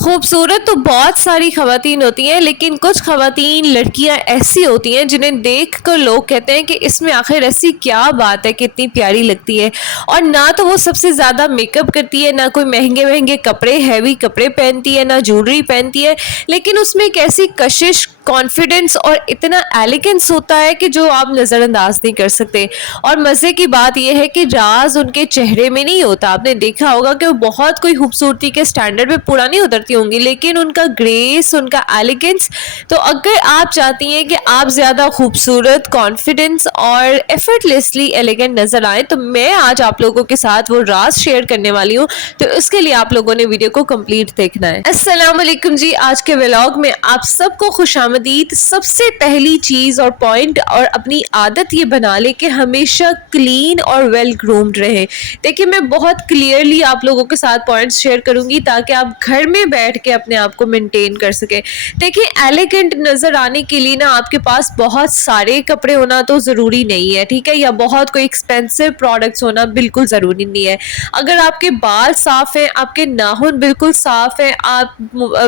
खूबसूरत तो बहुत सारी ख़वातीन होती हैं, लेकिन कुछ ख़वातीन लड़कियां ऐसी होती हैं जिन्हें देख कर लोग कहते हैं कि इसमें आखिर ऐसी क्या बात है कि इतनी प्यारी लगती है। और ना तो वो सबसे ज़्यादा मेकअप करती है, ना कोई महंगे महंगे कपड़े हैवी कपड़े पहनती है, ना ज्वेलरी पहनती है, लेकिन उसमें एक ऐसी कशिश, कॉन्फिडेंस और इतना एलिगेंस होता है कि जो आप नज़रअंदाज नहीं कर सकते। और मज़े की बात यह है कि राज उनके चेहरे में नहीं होता। आपने देखा होगा कि वो बहुत कोई खूबसूरती के स्टैंडर्ड पे पूरा नहीं उतरती होंगी, लेकिन उनका ग्रेस, उनका एलिगेंस। तो अगर आप चाहती हैं कि आप ज़्यादा खूबसूरत, कॉन्फिडेंस और एफर्टलेसली एलिगेंट नज़र आए, तो मैं आज आप लोगों के साथ वो राज शेयर करने वाली हूँ। तो उसके लिए आप लोगों ने वीडियो को कंप्लीट देखना है। अस्सलाम वालेकुम जी, आज के व्लॉग में आप सबको खुशामदीद। सबसे पहली चीज और पॉइंट और अपनी आदत ये बना ले कि हमेशा क्लीन और वेल ग्रूम्ड रहे। देखिए, मैं बहुत क्लियरली आप लोगों के साथ पॉइंट्स शेयर करूंगी ताकि आप घर में बैठ के अपने आप को मेंटेन कर सके। देखिए, एलिगेंट नजर आने के लिए ना आपके पास बहुत सारे कपड़े होना तो जरूरी नहीं है, ठीक है, या बहुत कोई एक्सपेंसिव प्रोडक्ट्स होना बिल्कुल जरूरी नहीं है। अगर आपके बाल साफ है, आपके नाखून बिल्कुल साफ है, आप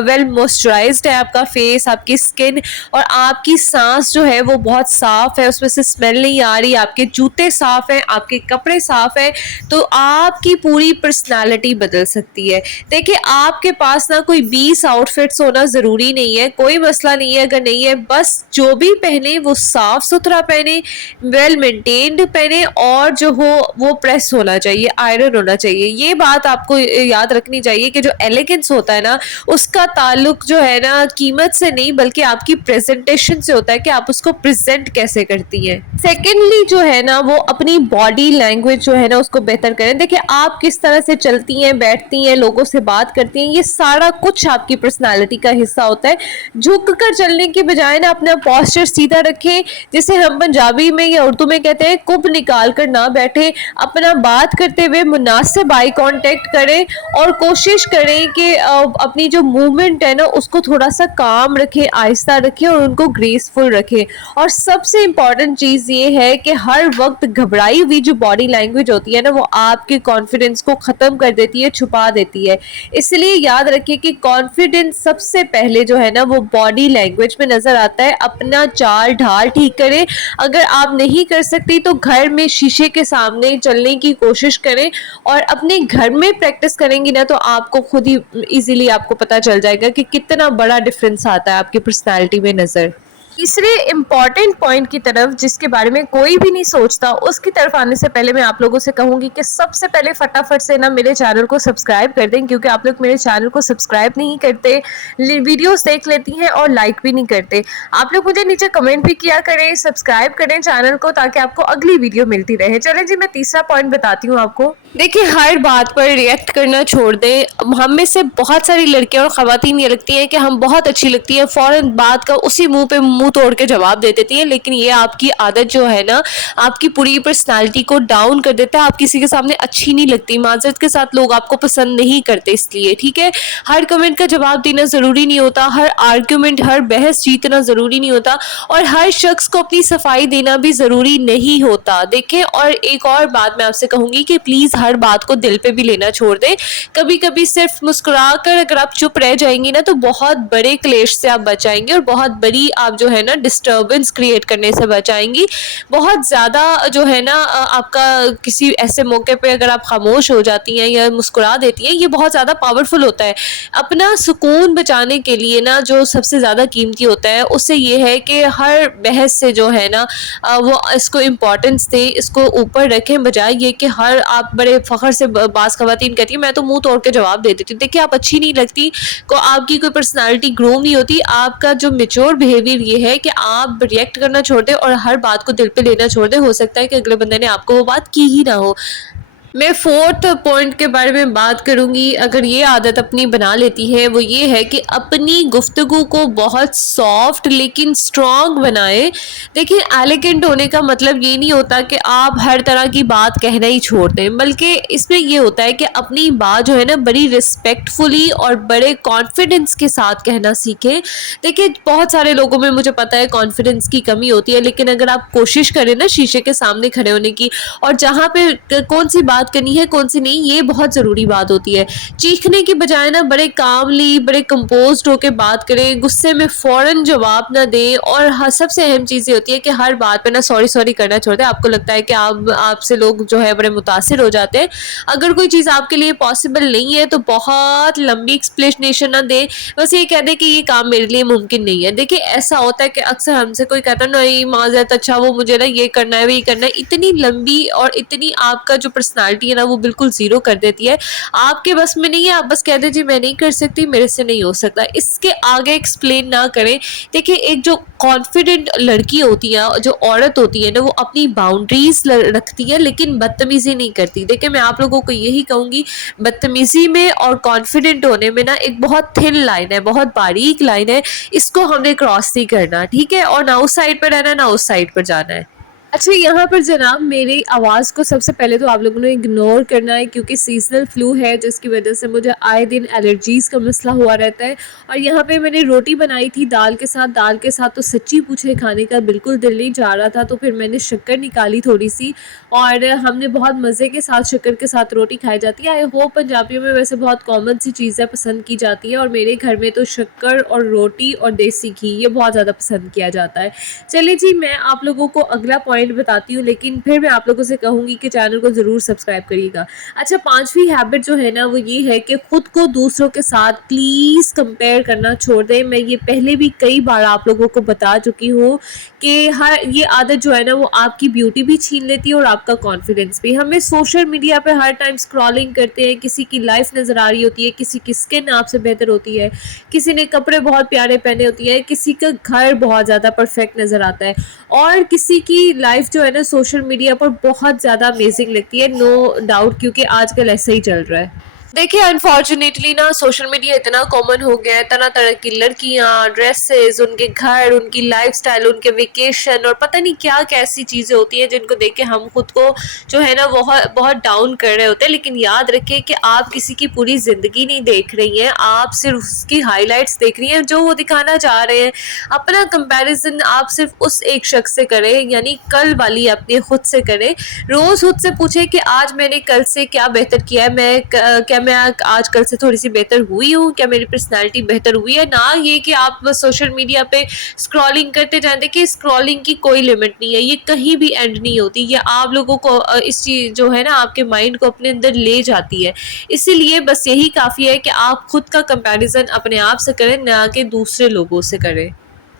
वेल मॉइस्चराइज्ड है आपका फेस, आपकी स्किन, और आपकी सांस जो है वो बहुत साफ है, उसमें से स्मेल नहीं आ रही, आपके जूते साफ हैं, आपके कपड़े साफ है, तो आपकी पूरी पर्सनालिटी बदल सकती है। देखिए, आपके पास ना कोई 20 आउटफिट्स होना ज़रूरी नहीं है, कोई मसला नहीं है अगर नहीं है, बस जो भी पहने वो साफ सुथरा पहने, वेल मेंटेन्ड पहने, और जो हो वो प्रेस होना चाहिए, आयरन होना चाहिए। ये बात आपको याद रखनी चाहिए कि जो एलिगेंस होता है ना, उसका ताल्लुक जो है ना कीमत से नहीं बल्कि आपकी प्रेजेंटेशन से होता है कि आप उसको प्रेजेंट कैसे करती हैं। सेकेंडली जो है ना, वो अपनी बॉडी लैंग्वेज जो है ना उसको बेहतर करें। देखिए, आप किस तरह से चलती हैं, बैठती हैं, लोगों से बात करती हैं, ये सारा कुछ आपकी पर्सनालिटी का हिस्सा होता है। झुक कर चलने की बजाय ना अपना पोस्चर सीधा रखें, जिसे हम पंजाबी में या उर्दू में कहते हैं कुब निकाल कर ना बैठे। अपना बात करते हुए मुनासिब आई कांटेक्ट करें और कोशिश करें कि अपनी जो मूवमेंट है ना उसको थोड़ा सा काम रखें, आहिस्ता रखें और उनको ग्रेसफुल रखें। और सबसे इम्पॉर्टेंट चीज़ ये है कि हर वक्त घबराई हुई जो बॉडी लैंग्वेज होती है ना, वो आपके कॉन्फिडेंस को ख़त्म कर देती है, छुपा देती है। इसलिए याद रखिए कि कॉन्फिडेंस सबसे पहले जो है ना वो बॉडी लैंग्वेज में नज़र आता है। अपना चाल ढाल ठीक करें। अगर आप नहीं कर सकती तो घर में शीशे के सामने चलने की कोशिश करें, और अपने घर में प्रैक्टिस करेंगी ना तो आपको खुद ही इजीली आपको पता चल जाएगा कि कितना बड़ा डिफरेंस आता है आपकी पर्सनालिटी में नज़र। तीसरे इम्पॉर्टेंट पॉइंट की तरफ, जिसके बारे में कोई भी नहीं सोचता, उसकी तरफ आने से पहले मैं आप लोगों से कहूँगी कि सबसे पहले फटाफट से ना मेरे चैनल को सब्सक्राइब कर दें, क्योंकि आप लोग मेरे चैनल को सब्सक्राइब नहीं करते, वीडियोस देख लेती हैं और लाइक भी नहीं करते। आप लोग मुझे नीचे कमेंट भी किया करें, सब्सक्राइब करें चैनल को ताकि आपको अगली वीडियो मिलती रहे। चलें जी, मैं तीसरा पॉइंट बताती हूँ आपको। देखिए, हर बात पर रिएक्ट करना छोड़ दें। हम में से बहुत सारी लड़कियां और ख़वातीन ये लगती हैं कि हम बहुत अच्छी लगती हैं, फ़ौरन बात का उसी मुंह पे मुंह तोड़ के जवाब दे देती हैं, लेकिन ये आपकी आदत जो है ना आपकी पूरी पर्सनालिटी को डाउन कर देता है। आप किसी के सामने अच्छी नहीं लगती, माजरत के साथ लोग आपको पसंद नहीं करते इसलिए, ठीक है। हर कमेंट का जवाब देना ज़रूरी नहीं होता, हर आर्ग्यूमेंट, हर बहस जीतना ज़रूरी नहीं होता, और हर शख्स को अपनी सफाई देना भी ज़रूरी नहीं होता। देखें, और एक और बात मैं आपसे कहूँगी कि प्लीज़ हर बात को दिल पे भी लेना छोड़ दें। कभी कभी सिर्फ मुस्कुरा कर अगर आप चुप रह जाएंगी ना तो बहुत बड़े क्लेश से आप बचाएंगे और बहुत बड़ी आप जो है ना डिस्टर्बेंस क्रिएट करने से बचाएंगी। बहुत ज़्यादा जो है ना आपका किसी ऐसे मौके पे अगर आप खामोश हो जाती हैं या मुस्कुरा देती हैं, ये बहुत ज़्यादा पावरफुल होता है। अपना सुकून बचाने के लिए ना जो सबसे ज़्यादा कीमती होता है उससे ये है कि हर बहस से जो है ना वो इसको इम्पोर्टेंस दें, इसको ऊपर रखें, बजाय ये कि हर आप बड़े फ़ख्र से बाज़ ख़वातीन कहती है मैं तो मुंह तोड़ के जवाब दे देती हूँ। देखिए, आप अच्छी नहीं लगती, को आपकी कोई पर्सनालिटी ग्रूम नहीं होती। आपका जो मैच्योर बिहेवियर ये है कि आप रिएक्ट करना छोड़ दें और हर बात को दिल पे लेना छोड़ दें। हो सकता है कि अगले बंदे ने आपको वो बात की ही ना हो। मैं फोर्थ पॉइंट के बारे में बात करूंगी। अगर ये आदत अपनी बना लेती है, वो ये है कि अपनी गुफ्तगू को बहुत सॉफ्ट लेकिन स्ट्रॉन्ग बनाएं। देखिए, एलिगेंट होने का मतलब ये नहीं होता कि आप हर तरह की बात कहना ही छोड़ दें, बल्कि इसमें ये होता है कि अपनी बात जो है ना बड़ी रिस्पेक्टफुली और बड़े कॉन्फिडेंस के साथ कहना सीखें। देखिए, बहुत सारे लोगों में मुझे पता है कॉन्फिडेंस की कमी होती है, लेकिन अगर आप कोशिश करें ना शीशे के सामने खड़े होने की, और जहाँ पे कौन सी बात بات کرنی ہے کون سی نہیں، یہ بہت ضروری بات ہوتی ہے. چیخنے کی بجائے نا بڑے کاملی بڑے کمپوزڈ ہو کے بات کریں، غصے میں فوراً جواب نہ دیں، اور سب سے اہم چیز یہ ہوتی ہے کہ ہر بات پہ نا سوری سوری کرنا چھوڑ دیں. آپ کو لگتا ہے کہ آپ سے لوگ جو ہے بڑے متاثر ہو جاتے ہیں، اگر کوئی چیز آپ کے لیے پاسبل نہیں ہے تو بہت لمبی ایکسپلینیشن نہ دیں، بس یہ کہہ دیں کہ یہ کام میرے لیے ممکن نہیں ہے. دیکھیں ایسا ہوتا ہے کہ اکثر ہم سے کوئی کہتا ہے نہیں معذرت، اچھا وہ مجھے نا یہ کرنا ہے وہ یہ کرنا ہے، اتنی لمبی اور اتنی آپ کا جو پرسنالٹی ہے نا وہ بالکل زیرو کر دیتی ہے. آپ کے بس میں نہیں ہے، آپ بس کہہ دیں جی میں نہیں کر سکتی، میرے سے نہیں ہو سکتا، اس کے آگے ایکسپلین نہ کریں. دیکھیں ایک جو کانفیڈنٹ لڑکی ہوتی ہے، جو عورت ہوتی ہے نا، وہ اپنی باؤنڈریز رکھتی ہے لیکن بدتمیزی نہیں کرتی. دیکھیں میں آپ لوگوں کو یہی کہوں گی، بدتمیزی میں اور کانفیڈنٹ ہونے میں نا ایک بہت تھن لائن ہے، بہت باریک لائن ہے، اس کو ہم نے کراس نہیں کرنا، ٹھیک ہے، اور نہ اس سائڈ پہ رہنا نہ اس سائڈ پر جانا ہے. اچھا یہاں پر جناب میری آواز کو سب سے پہلے تو آپ لوگوں نے اگنور کرنا ہے، کیونکہ سیزنل فلو ہے جس کی وجہ سے مجھے آئے دن الرجیز کا مسئلہ ہوا رہتا ہے. اور یہاں پہ میں نے روٹی بنائی تھی دال کے ساتھ تو سچی پوچھے کھانے کا بالکل دل نہیں جا رہا تھا، تو پھر میں نے شکر نکالی تھوڑی سی، اور ہم نے بہت مزے کے ساتھ شکر کے ساتھ روٹی کھائی جاتی ہے. آئی ہوپ پنجابیوں میں ویسے بہت کامن سی چیزیں پسند کی جاتی ہے، اور میرے گھر میں تو شکر اور روٹی اور دیسی گھی یہ بہت زیادہ پسند کیا جاتا ہے. چلے جی میں آپ لوگوں کو اگلا پوائنٹ بتاتی ہوں، لیکن پھر میں آپ لوگوں سے کہوں گی کہ چینل کو ضرور سبسکرائب کریے گا. اچھا 5ویں ہیبٹ جو ہے نا وہ یہ ہے کہ خود کو دوسروں کے ساتھ پلیز کمپیئر کرنا چھوڑ دیں. میں یہ پہلے بھی کئی بار آپ لوگوں کو بتا چکی ہوں کہ یہ عادت جو ہے نا وہ آپ کی بیوٹی بھی چھین لیتی ہے اور آپ کا کانفیڈنس بھی. ہمیں سوشل میڈیا پہ ہر ٹائم اسکرولنگ کرتے ہیں، کسی کی لائف نظر آ رہی ہوتی ہے، کسی کی اسکن آپ سے بہتر ہوتی ہے، کسی نے کپڑے بہت پیارے پہنے ہوتی ہے، کسی کا گھر بہت زیادہ پرفیکٹ نظر آتا ہے، اور کسی کی لائف جو ہے نا سوشل میڈیا پر بہت زیادہ امیزنگ لگتی ہے، نو ڈاؤٹ، کیونکہ آج کل ایسا ہی چل رہا ہے. دیکھیں انفارچونیٹلی نا سوشل میڈیا اتنا کامن ہو گیا ہے، طرح طرح کی لڑکیاں، ڈریسز، ان کے گھر، ان کی لائف سٹائل، ان کے ویکیشن، اور پتہ نہیں کیا کیسی چیزیں ہوتی ہیں جن کو دیکھ کے ہم خود کو جو ہے نا بہت ڈاؤن کر رہے ہوتے ہیں. لیکن یاد رکھیں کہ آپ کسی کی پوری زندگی نہیں دیکھ رہی ہیں، آپ صرف اس کی ہائی لائٹس دیکھ رہی ہیں جو وہ دکھانا چاہ رہے ہیں. اپنا کمپیریزن آپ صرف اس ایک شخص سے کریں، یعنی کل والی اپنے خود سے کریں. روز خود سے پوچھیں کہ آج میں نے کل سے کیا بہتر کیا ہے، کیا میں آج کل سے تھوڑی سی بہتر ہوئی ہوں، کیا میری پرسنالٹی بہتر ہوئی ہے. نہ یہ کہ آپ سوشل میڈیا پہ اسکرولنگ کرتے جائیں. دیکھیں اسکرولنگ کی کوئی لمٹ نہیں ہے، یہ کہیں بھی اینڈ نہیں ہوتی، یہ آپ لوگوں کو اس چیز جو ہے نا آپ کے مائنڈ کو اپنے اندر لے جاتی ہے. اسی لیے بس یہی کافی ہے کہ آپ خود کا کمپیریزن اپنے آپ سے کریں، نہ کہ دوسرے لوگوں سے کریں.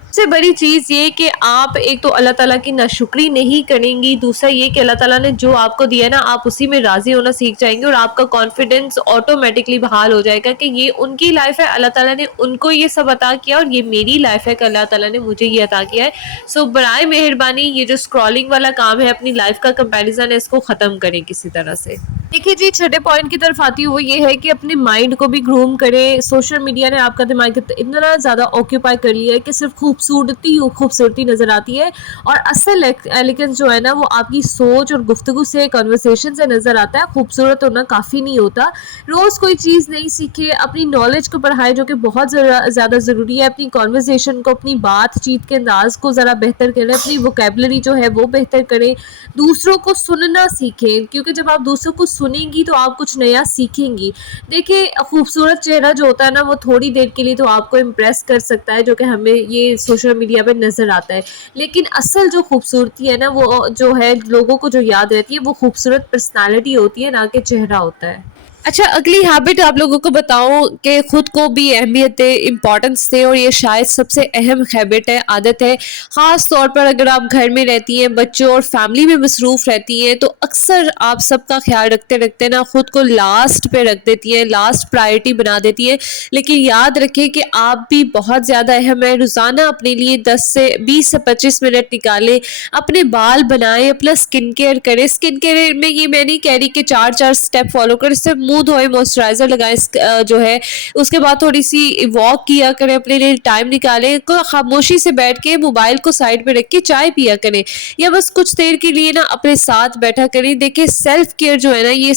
سب سے بڑی چیز یہ کہ آپ ایک تو اللہ تعالیٰ کی ناشکری نہیں کریں گی، دوسرا یہ کہ اللہ تعالیٰ نے جو آپ کو دیا نا آپ اسی میں راضی ہونا سیکھ جائیں گے، اور آپ کا کانفیڈنس آٹومیٹکلی بحال ہو جائے گا کہ یہ ان کی لائف ہے، اللہ تعالیٰ نے ان کو یہ سب عطا کیا، اور یہ میری لائف ہے کہ اللہ تعالیٰ نے مجھے یہ عطا کیا ہے. سو برائے مہربانی یہ جو اسکرولنگ والا کام ہے، اپنی لائف کا کمپیریزن ہے، اس کو ختم کریں کسی طرح سے. دیکھیے جی چھٹے پوائنٹ کی طرف آتی ہوں، وہ یہ ہے کہ اپنے مائنڈ کو بھی گروم کریں. سوشل میڈیا نے آپ کا دماغ اتنا زیادہ آکیوپائی کر لیا ہے کہ صرف خوبصورتی نظر آتی ہے، اور اصل ایلیگنس جو ہے نا وہ آپ کی سوچ اور گفتگو سے، کنورسیشن سے نظر آتا ہے. خوبصورت ہونا کافی نہیں ہوتا. روز کوئی چیز نہیں سیکھے، اپنی نالج کو بڑھائے جو کہ بہت زیادہ ضروری ہے. اپنی کنورسیشن کو، اپنی بات چیت کے انداز کو ذرا بہتر کریں، اپنی ووکیبلری جو ہے وہ بہتر کریں. دوسروں کو سننا سیکھیں، کیونکہ جب آپ دوسروں کو سنیں گی تو آپ کچھ نیا سیکھیں گی. دیکھیں خوبصورت چہرہ جو ہوتا ہے نا وہ تھوڑی دیر کے لیے تو آپ کو امپریس کر سکتا ہے، جو کہ ہمیں یہ سوشل میڈیا پہ نظر آتا ہے، لیکن اصل جو خوبصورتی ہے نا وہ جو ہے لوگوں کو جو یاد رہتی ہے وہ خوبصورت پرسنالٹی ہوتی ہے، نہ کہ چہرہ ہوتا ہے. اچھا اگلی ہیبٹ آپ لوگوں کو بتاؤں کہ خود کو بھی اہمیت دے، امپورٹنس دے، اور یہ شاید سب سے اہم ہیبٹ ہے، عادت ہے. خاص طور پر اگر آپ گھر میں رہتی ہیں، بچوں اور فیملی میں مصروف رہتی ہیں، تو اکثر آپ سب کا خیال رکھتے رکھتے نا خود کو لاسٹ پہ رکھ دیتی ہیں، لاسٹ پرائرٹی بنا دیتی ہیں. لیکن یاد رکھیں کہ آپ بھی بہت زیادہ اہم ہے. روزانہ اپنے لیے 20 سے 25 منٹ نکالیں، اپنے بال بنائیں، اپنا اسکن کیئر کریں. اسکن کیئر میں یہ میں نہیں کہہ رہی کہ 4 اسٹیپ فالو کریں، صرف मुंह धोए, मॉइस्चराइजर लगाएं, जो है उसके बाद थोड़ी सी वॉक किया करें, अपने लिए टाइम निकालें, खामोशी से बैठ के मोबाइल को साइड में रख के चाय पिया करें, या बस कुछ देर के लिए ना अपने साथ बैठा करें। देखिए सेल्फ केयर जो है ना, ये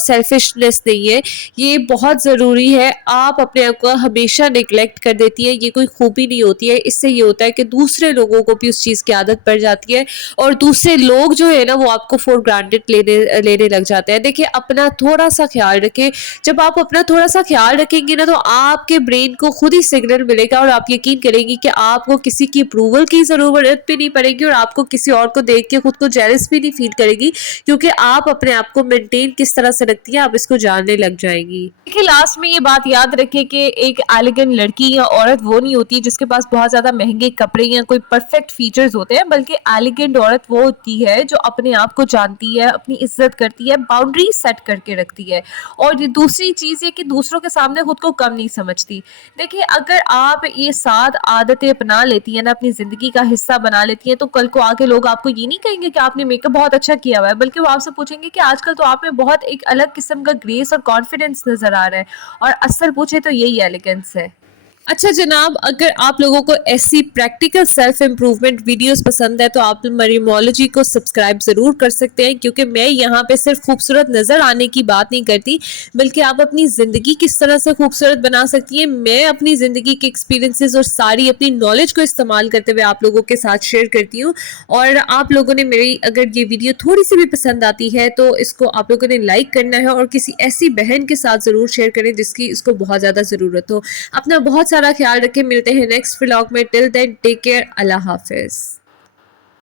सेल्फिशनेस नहीं है, ये बहुत ज़रूरी है। आप अपने आप को हमेशा निगलेक्ट कर देती है, ये कोई खूबी नहीं होती है। इससे ये होता है कि दूसरे लोगों को भी उस चीज़ की आदत पड़ जाती है और दूसरे लोग जो है ना वो आपको फॉर ग्रांटेड लेने लेने लग जाते हैं। देखिए अपना थोड़ा सा ख्याल रखें। जब आप अपना थोड़ा सा ख्याल रखेंगे ना, तो आपके ब्रेन को खुद ही सिग्नल मिलेगा और आप यकीन करेंगी कि आपको किसी की अप्रूवल की ज़रूरत भी नहीं पड़ेगी और आपको किसी और को देख के खुद को जेलस भी नहीं फील करेगी, क्योंकि आप अपने आप को मेंटेन किस तरह से रखती हैं आप इसको जानने लग जाएंगी। देखिए लास्ट में ये बात याद रखें कि एक एलिगेंट लड़की या औरत वो नहीं होती जिसके पास बहुत ज़्यादा महंगे कपड़े या कोई परफेक्ट फीचर्स होते हैं, बल्कि एलिगेंट औरत वो होती है जो अपने आप को जानती है, अपनी इज्जत करती है, बाउंड्री सेट करके रखती है। और ये दूसरी चीज़ ये कि दूसरों के सामने खुद को कम नहीं समझती। देखिए अगर आप ये 7 आदतें अपना लेती हैं ना, अपनी ज़िंदगी का हिस्सा बना लेती हैं, तो कल को आके लोग आपको ये नहीं कहेंगे कि आपने मेकअप बहुत अच्छा किया हुआ है, बल्कि वो आपसे पूछेंगे कि आजकल तो आप में बहुत एक अलग किस्म का ग्रेस और कॉन्फिडेंस नज़र आ रहा है। और असल पूछे तो यही एलिगेंस है। अच्छा जनाब, अगर आप लोगों को ऐसी प्रैक्टिकल सेल्फ इम्प्रूवमेंट वीडियोस पसंद है तो आप मरीमोलॉजी को सब्सक्राइब ज़रूर कर सकते हैं, क्योंकि मैं यहाँ पे सिर्फ खूबसूरत नज़र आने की बात नहीं करती, बल्कि आप अपनी ज़िंदगी किस तरह से खूबसूरत बना सकती हैं, मैं अपनी ज़िंदगी के एक्सपीरियंसेस और सारी अपनी नॉलेज को इस्तेमाल करते हुए आप लोगों के साथ शेयर करती हूँ। और आप लोगों ने मेरी अगर ये वीडियो थोड़ी सी भी पसंद आती है तो इसको आप लोगों ने लाइक करना है और किसी ऐसी बहन के साथ ज़रूर शेयर करें जिसकी इसको बहुत ज़्यादा ज़रूरत हो। अपना बहुत सारा ख्याल रखें, मिलते हैं नेक्स्ट व्लॉग में। टिल देन टेक केयर, अल्लाह हाफिज़।